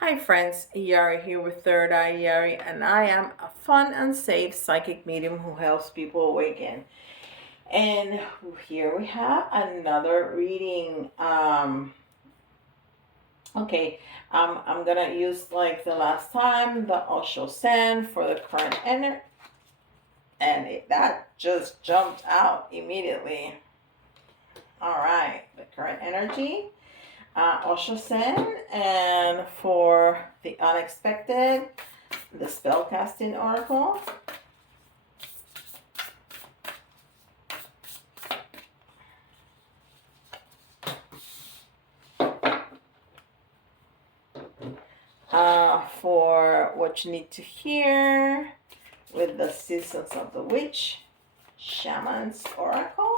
Hi friends, Yari here with Third Eye Yari, and I am a fun and safe psychic medium who helps people awaken. And here we have another reading. Okay, I'm gonna use like the last time the Osho Sand for the current energy, and that just jumped out immediately. All right, the current energy. Osho Sen, and for the unexpected, the spellcasting oracle. For what you need to hear with the Seasons of the Witch, Shaman's Oracle.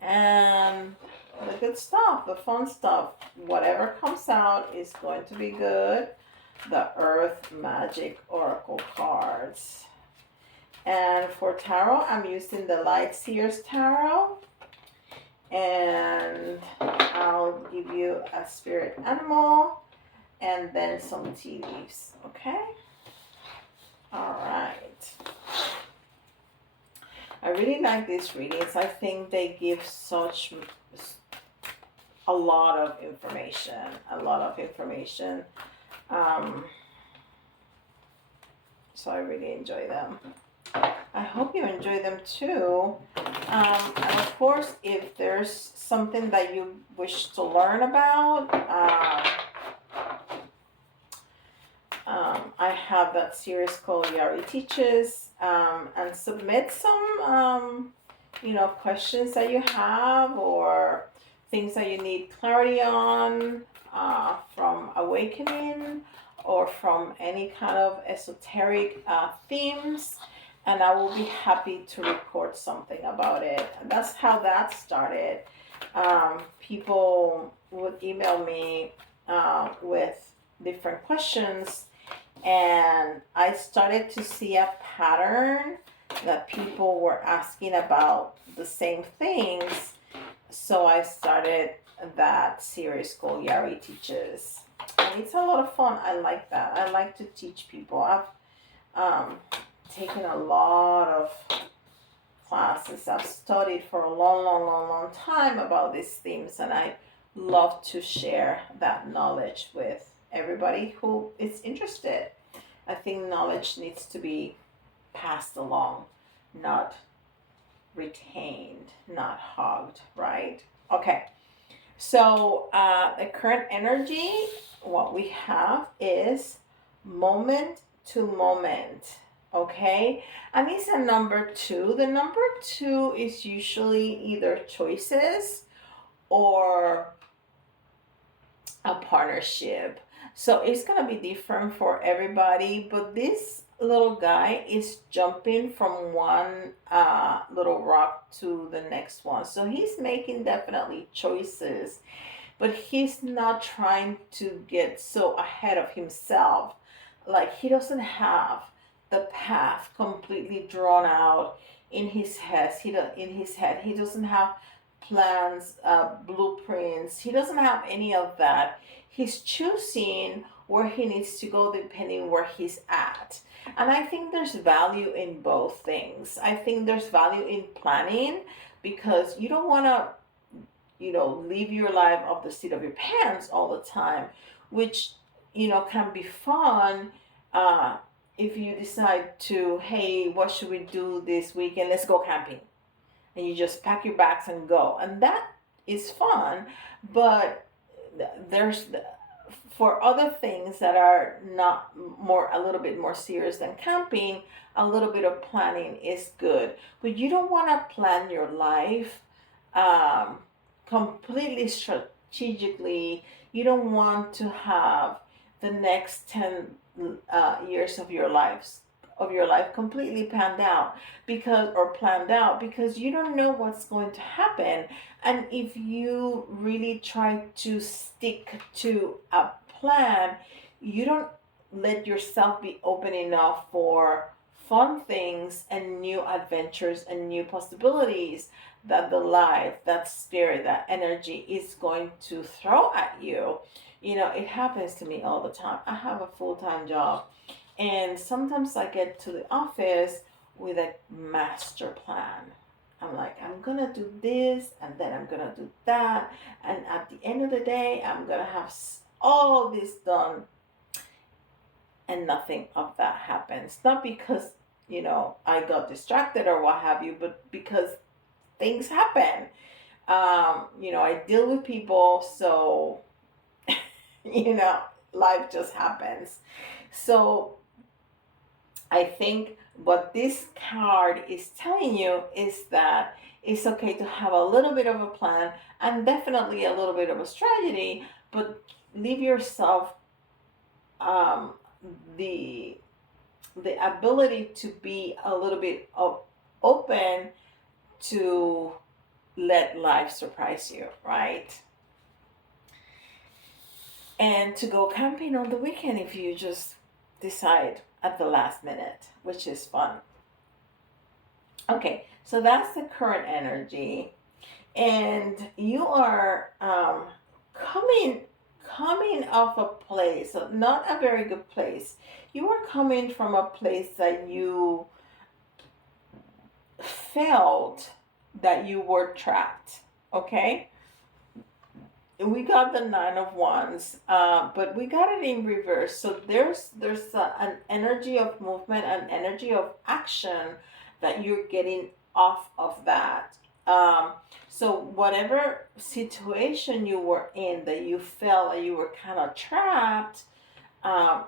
And the good stuff, the fun stuff, whatever comes out is going to be good. The Earth Magic Oracle cards. And for tarot, I'm using the Light Seers Tarot. And I'll give you a spirit animal and then some tea leaves. Okay? All right. I really like these readings. I think they give such a lot of information. A lot of information. So I really enjoy them. I hope you enjoy them too. And of course, if there's something that you wish to learn about, I have that series called Yari Teaches, and submit some, questions that you have or things that you need clarity on from awakening or from any kind of esoteric themes, and I will be happy to record something about it. And that's how that started. People would email me with different questions, and I started to see a pattern that people were asking about the same things. So I started that series called Yari Teaches. And it's a lot of fun. I like that. I like to teach people. I've taken a lot of classes. I've studied for a long time about these themes, and I love to share that knowledge with everybody who is interested. I think knowledge needs to be passed along, not retained, not hogged, right? Okay, so the current energy, what we have is moment to moment. Okay, and it's a number two. The number two is usually either choices or a partnership. So it's gonna be different for everybody, but this little guy is jumping from one little rock to the next one. So he's making definitely choices, but he's not trying to get so ahead of himself. Like he doesn't have the path completely drawn out in his head. He doesn't have plans, blueprints. He doesn't have any of that. He's choosing where he needs to go depending where he's at. And I think there's value in both things. I think there's value in planning, because you don't want to, leave your life off the seat of your pants all the time, which, can be fun. If you decide to, hey, what should we do this weekend? Let's go camping, and you just pack your bags and go, and that is fun. But there's, for other things that are not more, a little bit more serious than camping, a little bit of planning is good. But you don't want to plan your life completely strategically. You don't want to have the next 10 years of your life completely planned out, because you don't know what's going to happen. And if you really try to stick to a plan, you don't let yourself be open enough for fun things and new adventures and new possibilities that the life, that spirit, that energy is going to throw at you. You know, it happens to me all the time. I have a full-time job, and sometimes I get to the office with a master plan. I'm like, I'm gonna do this, and then I'm gonna do that, and at the end of the day, I'm gonna have all this done, and nothing of that happens. Not because, I got distracted or what have you, but because things happen. I deal with people, so, you know, life just happens. So I think what this card is telling you is that it's okay to have a little bit of a plan and definitely a little bit of a strategy, but leave yourself um, the the ability to be a little bit open to let life surprise you, right? And to go camping on the weekend if you just decide at the last minute, which is fun. Okay, so that's the current energy, and you are coming off a place, so not a very good place. You are coming from a place that you felt that you were trapped. Okay, we got the Nine of Wands, but we got it in reverse. So there's an energy of movement, an energy of action that you're getting off of that. Um, so whatever situation you were in that you felt like you were kind of trapped, um,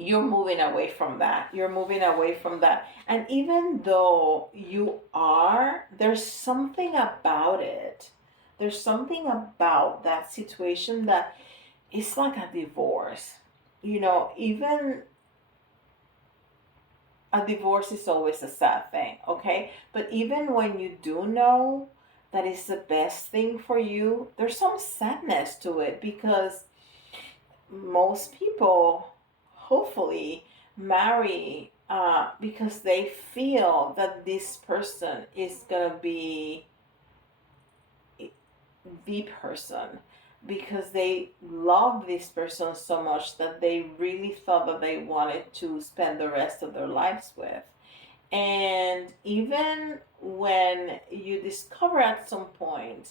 you're moving away from that. You're moving away from that. And even though you are, there's something about it. There's something about that situation that it's like a divorce. Even a divorce is always a sad thing, okay? But even when you do know that is the best thing for you, there's some sadness to it because most people hopefully marry because they feel that this person is gonna be the person, because they love this person so much that they really thought that they wanted to spend the rest of their lives with. And even when you discover at some point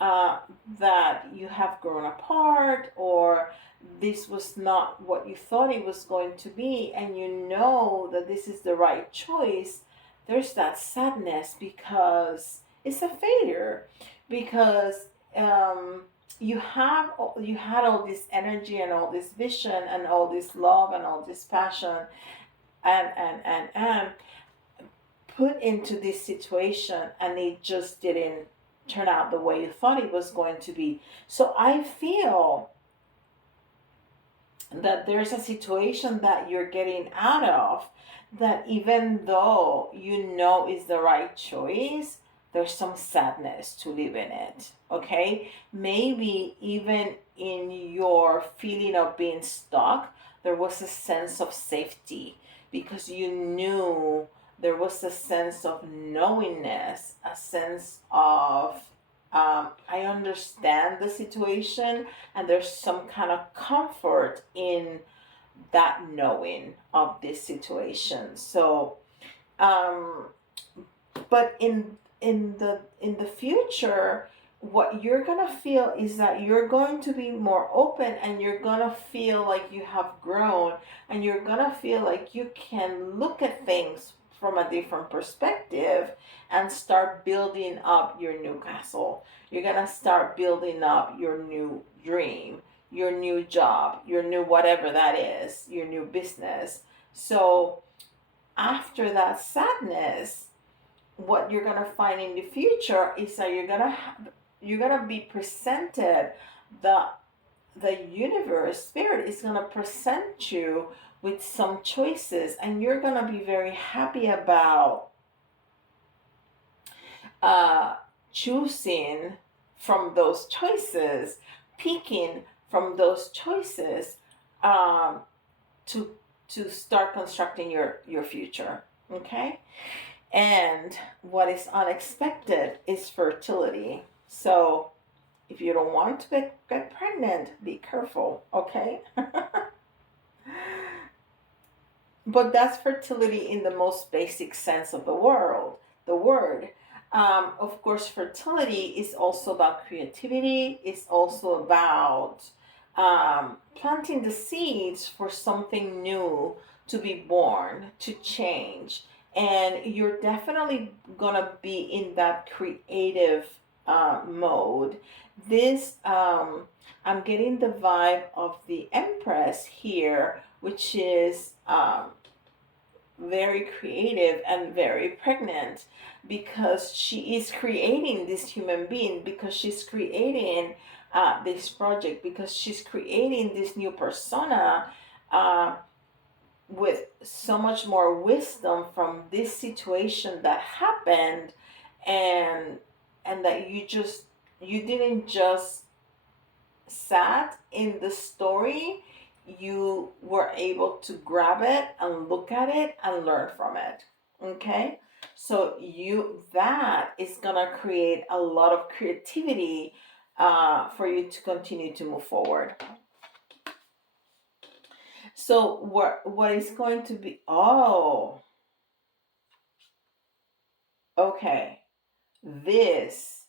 uh, that you have grown apart, or this was not what you thought it was going to be, and you know that this is the right choice, there's that sadness because it's a failure. Because um, you had all this energy and all this vision and all this love and all this passion, and put into this situation, and it just didn't turn out the way you thought it was going to be. So I feel that there's a situation that you're getting out of, that even though you know is the right choice, there's some sadness to live in it. Okay, maybe even in your feeling of being stuck, there was a sense of safety because you knew, there was a sense of knowingness, a sense of I understand the situation, and there's some kind of comfort in that knowing of this situation. So, um, but in the future, what you're gonna feel is that you're going to be more open, and you're gonna feel like you have grown, and you're gonna feel like you can look at things from a different perspective and start building up your new castle. You're gonna start building up your new dream, your new job, your new whatever that is, your new business. So after that sadness, what you're gonna find in the future is that you're gonna be presented, the the universe, spirit is gonna present you with some choices, and you're gonna be very happy about uh, choosing from those choices, picking from those choices, um, to start constructing your future. Okay, and what is unexpected is fertility. So if you don't want to get pregnant, be careful. Okay. But that's fertility in the most basic sense of the word. Of course, fertility is also about creativity. It's also about planting the seeds for something new to be born, to change. And you're definitely gonna be in that creative mode. This I'm getting the vibe of the Empress here, which is very creative and very pregnant, because she is creating this human being, because she's creating this project, because she's creating this new persona, uh, with so much more wisdom from this situation that happened. and and that you didn't just sat in the story, you were able to grab it and look at it and learn from it. Okay, so you that is gonna create a lot of creativity for you to continue to move forward. So what is going to be, oh, okay, this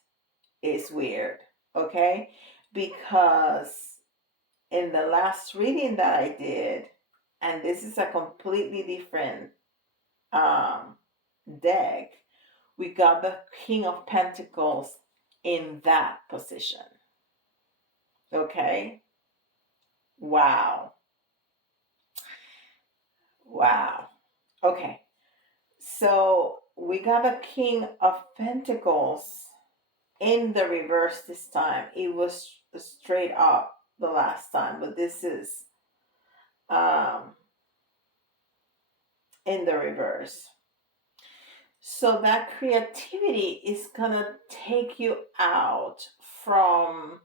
is weird. Okay, because in the last reading that I did, and this is a completely different um, deck, we got the King of Pentacles in that position. Okay? Wow. Wow. Okay. So we got the King of Pentacles in the reverse this time. It was straight up the last time, but this is um, in the reverse. So that creativity is gonna take you out from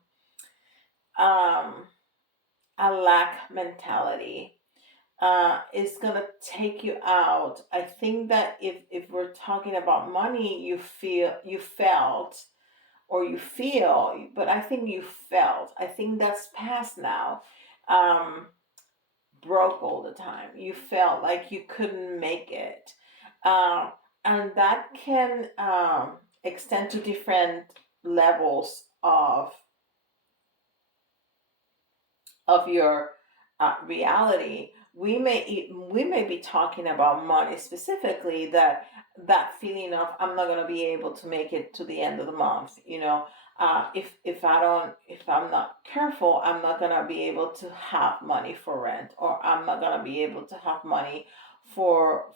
um, a lack mentality. It's gonna take you out. I think that if we're talking about money, you felt, or you feel, but I think you felt. I think that's past now. Um, Broke all the time. You felt like you couldn't make it. Um, and that can extend to different levels of your reality. We may be talking about money specifically, that feeling of I'm not going to be able to make it to the end of the month. If I'm not careful, I'm not going to be able to have money for rent, or I'm not going to be able to have money for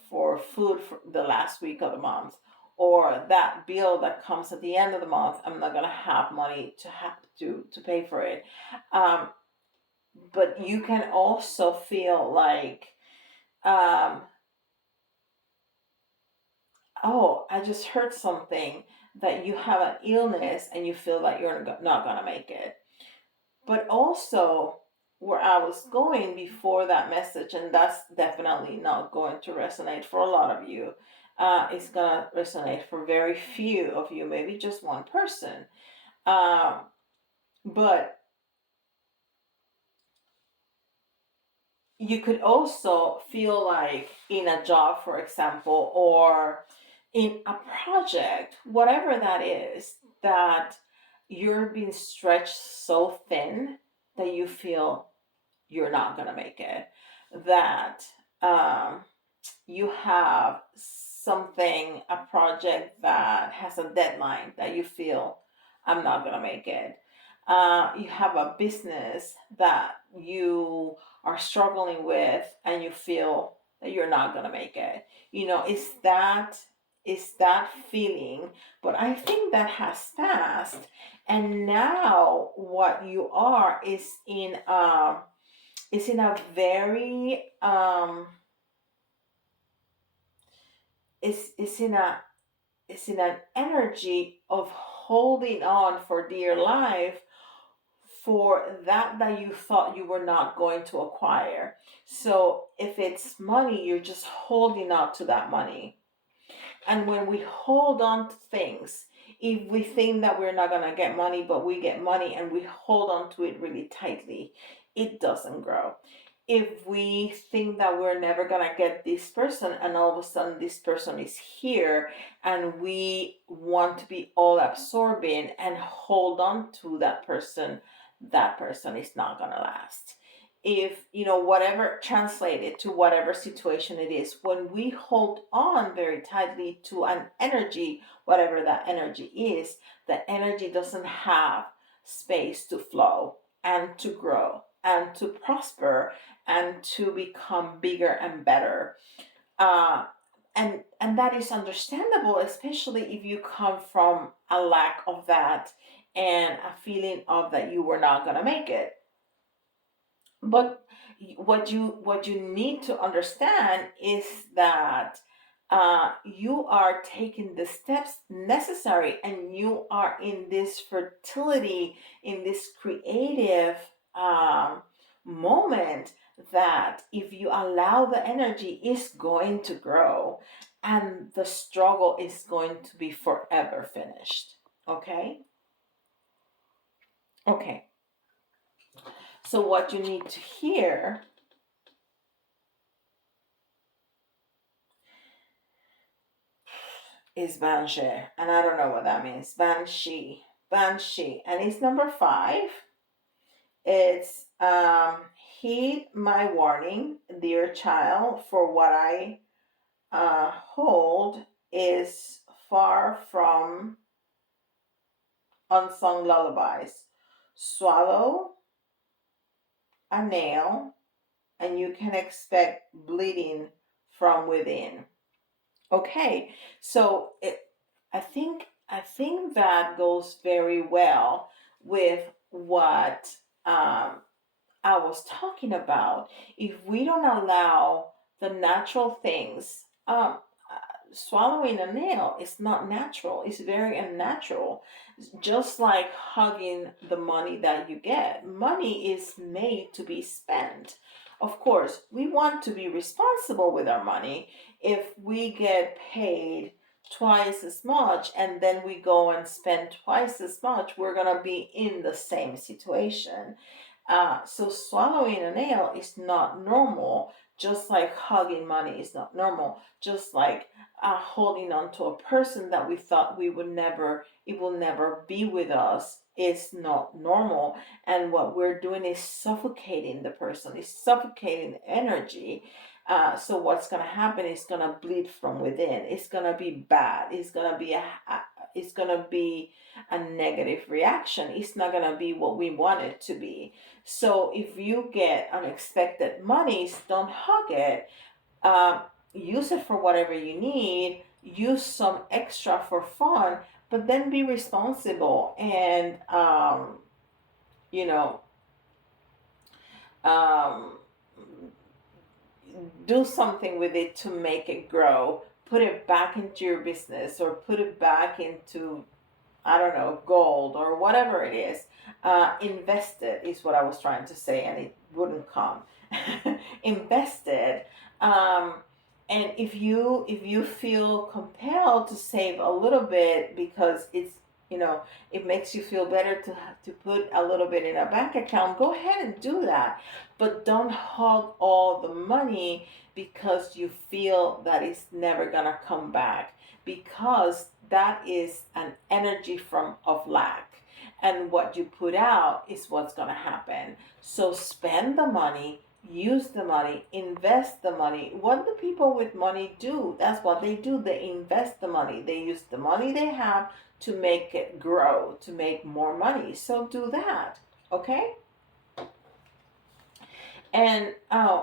food for the last week of the month, or that bill that comes at the end of the month, I'm not going to have money to pay for it. um, but you can also feel like, um, oh, I just heard something, that you have an illness and you feel like you're not gonna make it. But also, where I was going before that message, and that's definitely not going to resonate for a lot of you. It's gonna resonate for very few of you, maybe just one person. Um, but you could also feel like in a job, for example, or in a project, whatever that is, that you're being stretched so thin that you feel you're not going to make it, that um, you have something, a project that has a deadline that you feel I'm not going to make it. You have a business that you are struggling with and you feel that you're not going to make it. It's that feeling, but I think that has passed. And now what you are is in a very is in a is in an energy of holding on for dear life for that you thought you were not going to acquire. So if it's money, you're just holding on to that money. And when we hold on to things, if we think that we're not going to get money, but we get money and we hold on to it really tightly, it doesn't grow. If we think that we're never going to get this person and all of a sudden this person is here and we want to be all absorbing and hold on to that person is not going to last. If whatever, translated to whatever situation it is, when we hold on very tightly to an energy, whatever that energy is, the energy doesn't have space to flow and to grow and to prosper and to become bigger and better. uh, and that is understandable, especially if you come from a lack of that and a feeling of that you were not going to make it. But what you need to understand is that you are taking the steps necessary, and you are in this fertility, in this creative um, moment, that if you allow, the energy is going to grow and the struggle is going to be forever finished. Okay. Okay. So what you need to hear is Banshee, and I don't know what that means. Banshee, and it's number 5. It's heed my warning, dear child, for what I hold is far from unsung lullabies. Swallow a nail, and you can expect bleeding from within. Okay, so I think that goes very well with what um, I was talking about. If we don't allow the natural things, swallowing a nail is not natural. It's very unnatural. Just like hugging the money that you get, money is made to be spent. Of course, we want to be responsible with our money. If we get paid twice as much and then we go and spend twice as much, we're going to be in the same situation. So swallowing a nail is not normal, just like hugging money is not normal, just like holding on to a person that we thought it will never be with us is not normal. And what we're doing is suffocating the person, is suffocating the energy. So what's going to happen is going to bleed from within. It's going to be bad. It's going to be a negative reaction. It's not going to be what we want it to be. So if you get unexpected monies, don't hug it. Um, Use it for whatever you need. Use some extra for fun, but then be responsible and you know um, do something with it to make it grow. Put it back into your business, or put it back into, I don't know, gold or whatever it is. Invest it is what I was trying to say, and it wouldn't come. Invest it. Um, and if you feel compelled to save a little bit because it makes you feel better to put a little bit in a bank account, go ahead and do that. But don't hog all the money because you feel that it's never gonna come back, because that is an energy from of lack, and what you put out is what's going to happen. So spend the money, use the money, invest the money. What do people with money do? That's what they do. They invest the money, they use the money they have to make it grow, to make more money. So do that. Okay. And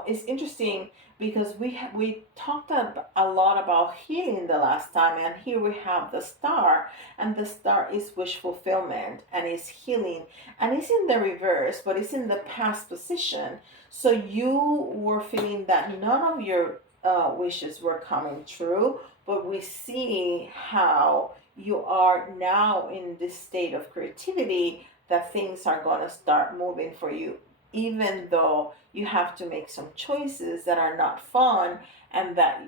it's interesting because we talked a lot about healing the last time, and here we have the star, and the star is wish fulfillment and is healing, and it's in the reverse, but it's in the past position. So you were feeling that none of your wishes were coming true, but we see how you are now in this state of creativity that things are going to start moving for you, even though you have to make some choices that are not fun and that,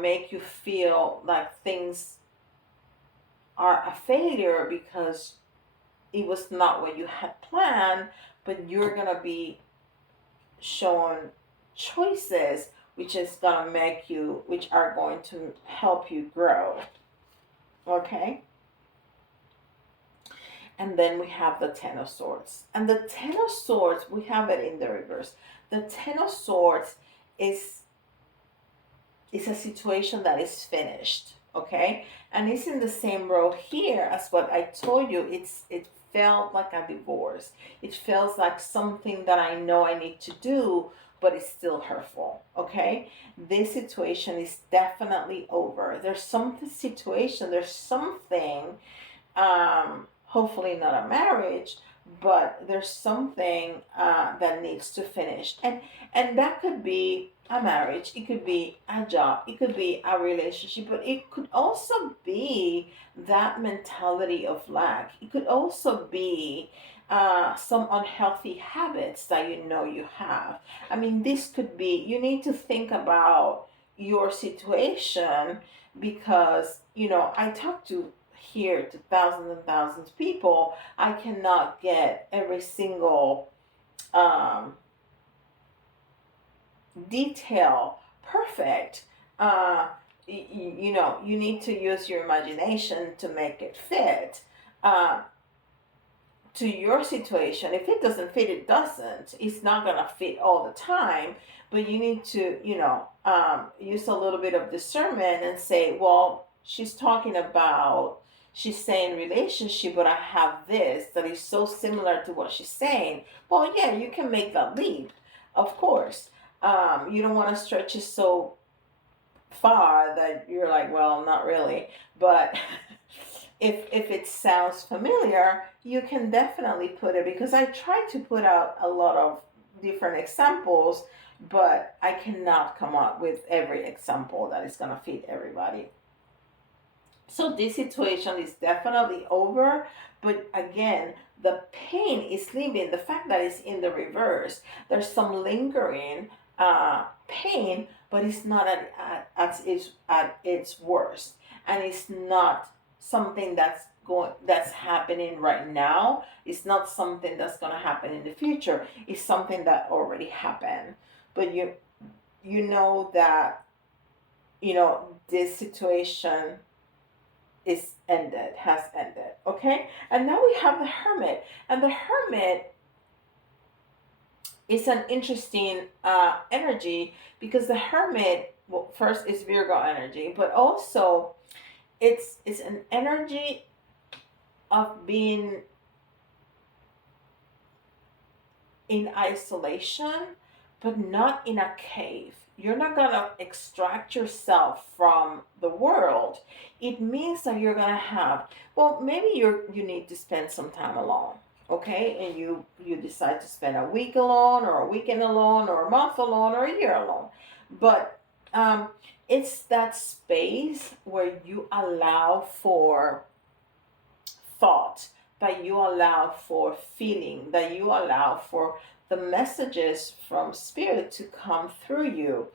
make you feel like things are a failure because it was not what you had planned, but you're going to be shown choices which are going to help you grow. Okay? And then we have the Ten of Swords. And the Ten of Swords, we have it in the reverse. The Ten of Swords is a situation that is finished. Okay? And it's in the same row here as what I told you. It felt like a divorce. It feels like something that I know I need to do, but it's still hurtful. Okay? This situation is definitely over. There's something, hopefully not a marriage, but there's something that needs to finish. And that could be a marriage, it could be a job, it could be a relationship, but it could also be that mentality of lack. It could also be some unhealthy habits that you have. I mean, this could be, you need to think about your situation because, I talk to here to thousands and thousands of people. I cannot get every single um, detail perfect. You need to use your imagination to make it fit uh, to your situation. If it doesn't fit, it doesn't. It's not going to fit all the time, but you need to, use a little bit of discernment and say, well, she's saying relationship, but I have this that is so similar to what she's saying. Well, yeah, you can make that leap, of course. You don't want to stretch it so far that you're like, well, not really. But if it sounds familiar, you can definitely put it, because I try to put out a lot of different examples, but I cannot come up with every example that is going to fit everybody. So this situation is definitely over, but again, the pain is leaving. The fact that it's in the reverse, there's some lingering pain, but it's not at its worst, and it's not something that's happening right now. It's not something that's going to happen in the future. It's something that already happened, but you know that this situation has ended. Okay, and now we have the Hermit, and the Hermit is an interesting energy, because the Hermit, well, first is Virgo energy, but also it's an energy of being in isolation, but not in a cave. You're not going to extract yourself from the world. It means that you're going to have, well, maybe you need to spend some time alone. Okay, and you decide to spend a week alone, or a weekend alone, or a month alone, or a year alone, but it's that space where you allow for thought, that you allow for feeling, that you allow for the messages from spirit to come through you.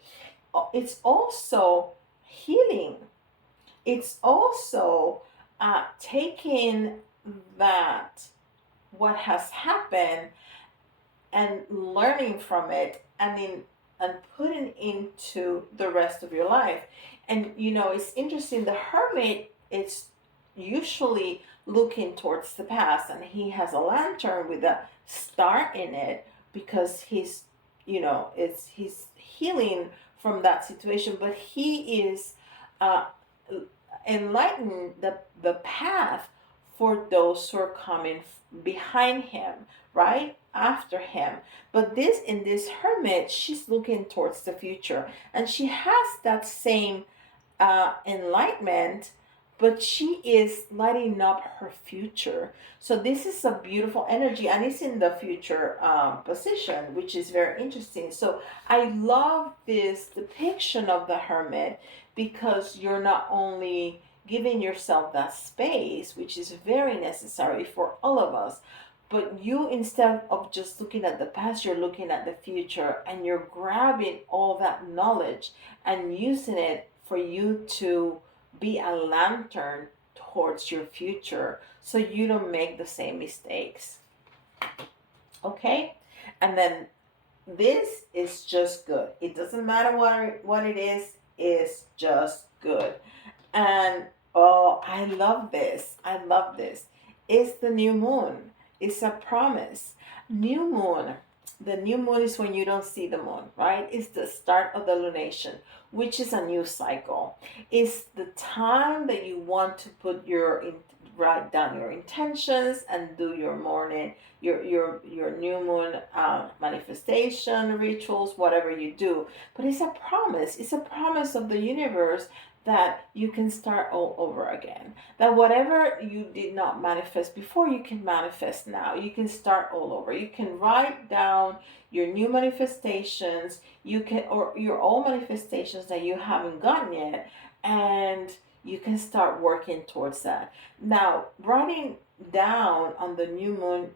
It's also healing. It's also taking that what has happened and learning from it, and putting into the rest of your life. And it's interesting, the Hermit, it's usually looking towards the past, and he has a lantern with a star in it, because he's healing from that situation, but he is uh, enlightening the path for those who are coming behind him, right after him. But in this Hermit, she's looking towards the future, and she has that same enlightenment, but she is lighting up her future. So this is a beautiful energy, and it's in the future position, which is very interesting. So I love this depiction of the Hermit, because you're not only giving yourself that space, which is very necessary for all of us. But you, instead of just looking at the past, you're looking at the future, and you're grabbing all that knowledge and using it for you to be a lantern towards your future so you don't make the same mistakes. Okay? And then this is just good. It doesn't matter what it is, it's just good. And oh, I love this. I love this. It's the new moon. It's a promise. New moon. The new moon is when you don't see the moon, right? It's the start of the lunation, which is a new cycle. It's the time that you want to write down your intentions and do your morning, your new moon manifestation rituals, whatever you do. But it's a promise. It's a promise of the universe that you can start all over again. That whatever you did not manifest before, you can manifest now. You can start all over. You can write down your new manifestations, you can, or your old manifestations that you haven't gotten yet, and you can start working towards that. Now, writing down on the new moon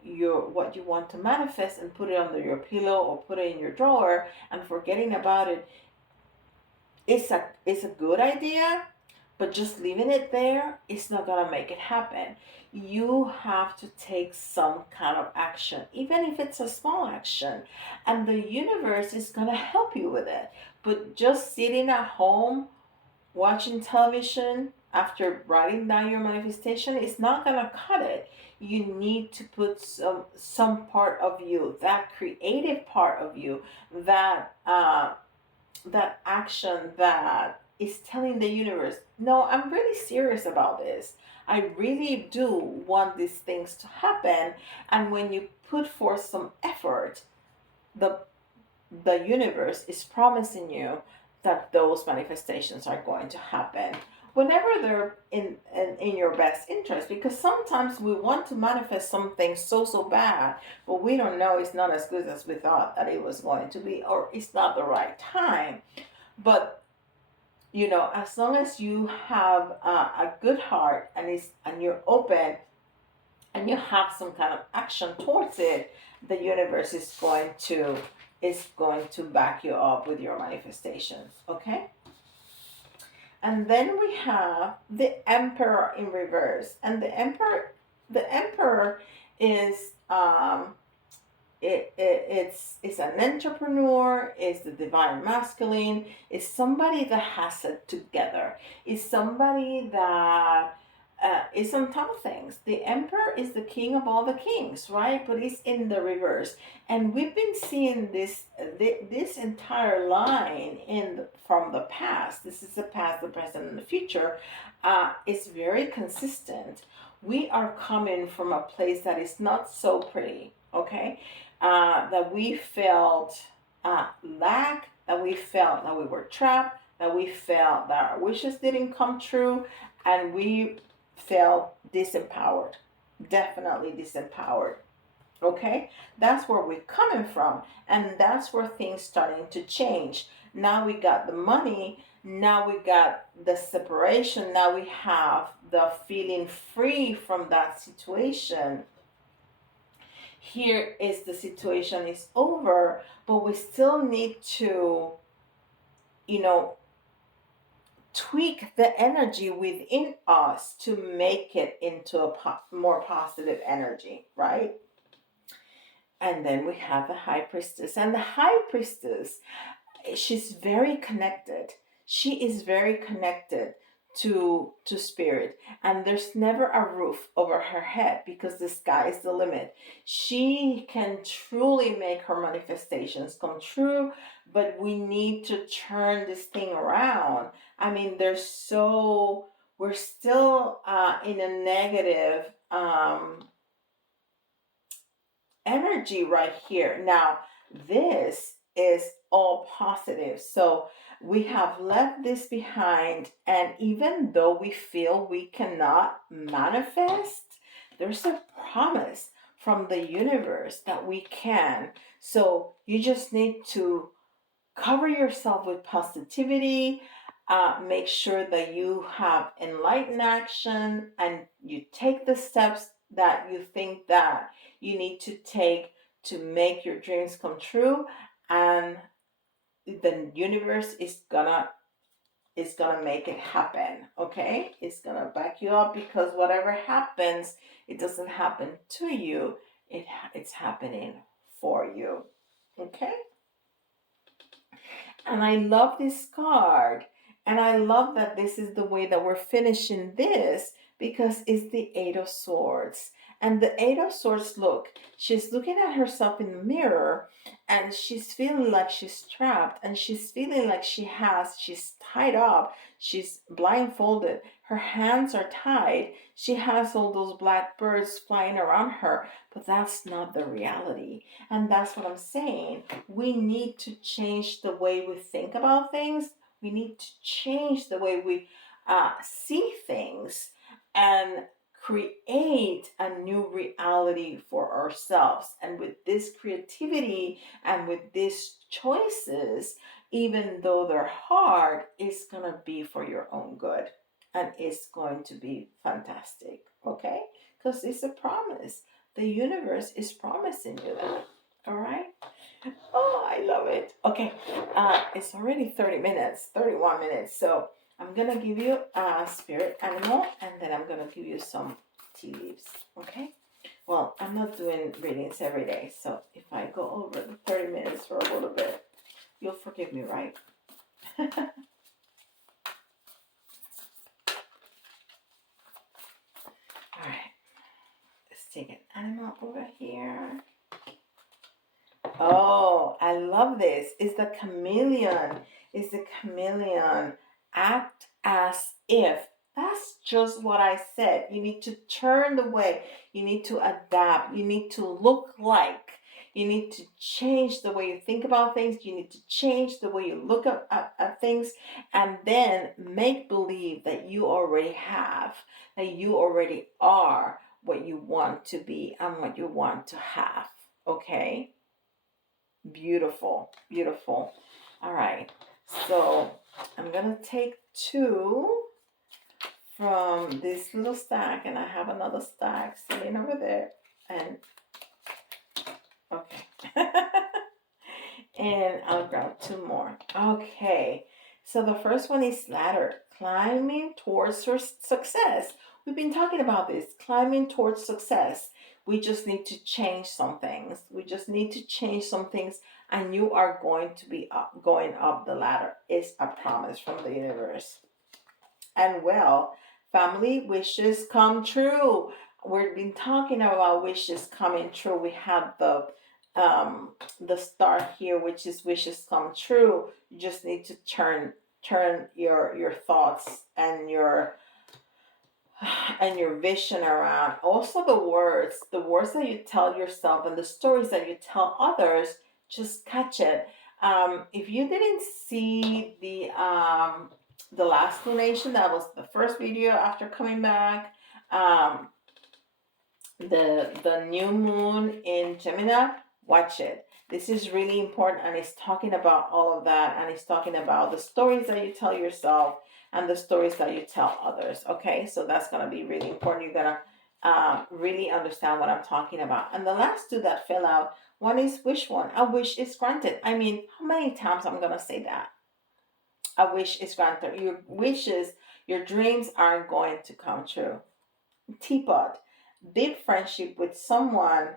what you want to manifest and put it under your pillow or put it in your drawer and forgetting about it, it's a good idea, but just leaving it there, it's not gonna make it happen. You have to take some kind of action, even if it's a small action, and the universe is gonna help you with it. But just sitting at home watching television after writing down your manifestation is not gonna cut it. You need to put some part of you, that creative part of you, that action that is telling the universe, no, I'm really serious about this. I really do want these things to happen. And when you put forth some effort, the the universe is promising you that those manifestations are going to happen whenever they're in your best interest, because sometimes we want to manifest something so bad, but we don't know it's not as good as we thought that it was going to be, or it's not the right time. But as long as you have a good heart, and you're open, and you have some kind of action towards it, the universe is going to back you up with your manifestations. Okay. And then we have the Emperor in reverse, and the Emperor is it's an entrepreneur, is the divine masculine, is somebody that has it together, is somebody that is on top of things. The Emperor is the king of all the kings, right? But he's in the reverse, and we've been seeing this entire line from the past. This is the past, the present, and the future. It's very consistent. We are coming from a place that is not so pretty. Okay, that we felt lack, that we felt that we were trapped, that we felt that our wishes didn't come true, and we felt disempowered, definitely disempowered. Okay, that's where we're coming from, and that's where things starting to change. Now we got the money, now we got the separation, now we have the feeling free from that situation. Here is the situation is over, but we still need to, you know, tweak the energy within us to make it into a more positive energy, right? And then we have the High Priestess. And the High Priestess, she's very connected. She is very connected to spirit, and there's never a roof over her head because the sky is the limit. She can truly make her manifestations come true, but we need to turn this thing around. I mean, we're still in a negative energy right here. Now, this is all positive. So we have left this behind, and even though we feel we cannot manifest, there's a promise from the universe that we can. So you just need to cover yourself with positivity, make sure that you have enlightened action and you take the steps that you think that you need to take to make your dreams come true, and the universe is gonna make it happen. Okay, it's gonna back you up, because whatever happens, it doesn't happen to you, it's happening for you. Okay. And I love this card. And I love that this is the way that we're finishing this, because it's the Eight of Swords. And the Eight of Swords, look, she's looking at herself in the mirror, and she's feeling like she's trapped, and she's feeling like she's tied up, she's blindfolded, her hands are tied, she has all those black birds flying around her, but that's not the reality. And that's what I'm saying. We need to change the way we think about things. We need to change the way we see things, and create a new reality for ourselves. And with this creativity and with these choices, even though they're hard, it's going to be for your own good. And it's going to be fantastic. Okay? Because it's a promise. The universe is promising you that. All right? Oh, I love it. Okay, it's already 30 minutes, 31 minutes. So I'm going to give you a spirit animal, and then I'm going to give you some tea leaves. Okay? Well, I'm not doing readings every day. So if I go over the 30 minutes for a little bit, you'll forgive me, right? All right. Let's take an animal over here. Oh, I love this. It's the chameleon. It's the chameleon. Act as if. That's just what I said. You need to turn the way. You need to adapt. You need to look like. You need to change the way you think about things. You need to change the way you look at things. And then make believe that you already have, that you already are what you want to be and what you want to have. Okay? Beautiful, beautiful. All right, so I'm gonna take two from this little stack, and I have another stack sitting over there. And okay, and I'll grab two more. Okay, so the first one is ladder, climbing towards success. We've been talking about this, climbing towards success. We just need to change some things. We just need to change some things, and you are going to be going up the ladder. It's a promise from the universe. And well, family wishes come true. We've been talking about wishes coming true. We have the star here, which is wishes come true. You just need to turn your thoughts and your vision around. Also the words that you tell yourself and the stories that you tell others, just catch it. If you didn't see the last donation, that was the first video after coming back. The new moon in Gemini, watch it. This is really important, and it's talking about all of that, and it's talking about the stories that you tell yourself and the stories that you tell others. Okay, so that's gonna be really important. You're gonna really understand what I'm talking about. And the last two that fill out, one is wish one. A wish is granted. I mean, how many times I'm gonna say that? A wish is granted. Your wishes, your dreams are going to come true. Teapot, deep friendship with someone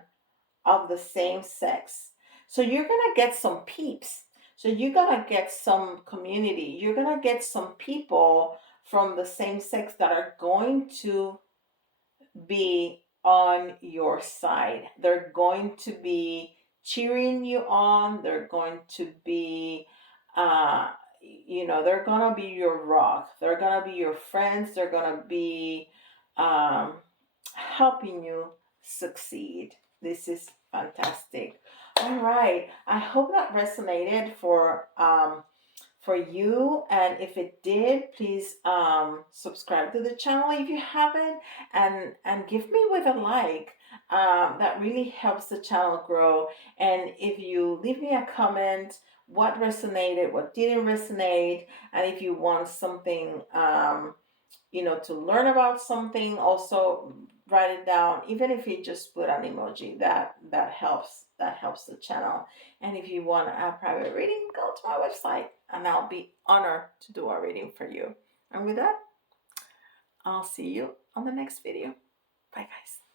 of the same sex. So you're gonna get some peeps. So you're gonna get some community. You're gonna get some people from the same sex that are going to be on your side. They're going to be cheering you on. They're going to be, they're gonna be your rock. They're gonna be your friends. They're gonna be um, helping you succeed. This is fantastic. All right. I hope that resonated for you, and if it did, please subscribe to the channel if you haven't, and give me with a like. That really helps the channel grow. And if you leave me a comment what resonated, what didn't resonate, and if you want something, to learn about something, also write it down. Even if you just put an emoji, that helps. That helps the channel. And if you want a private reading, go to my website, and I'll be honored to do a reading for you. And with that, I'll see you on the next video. Bye, guys.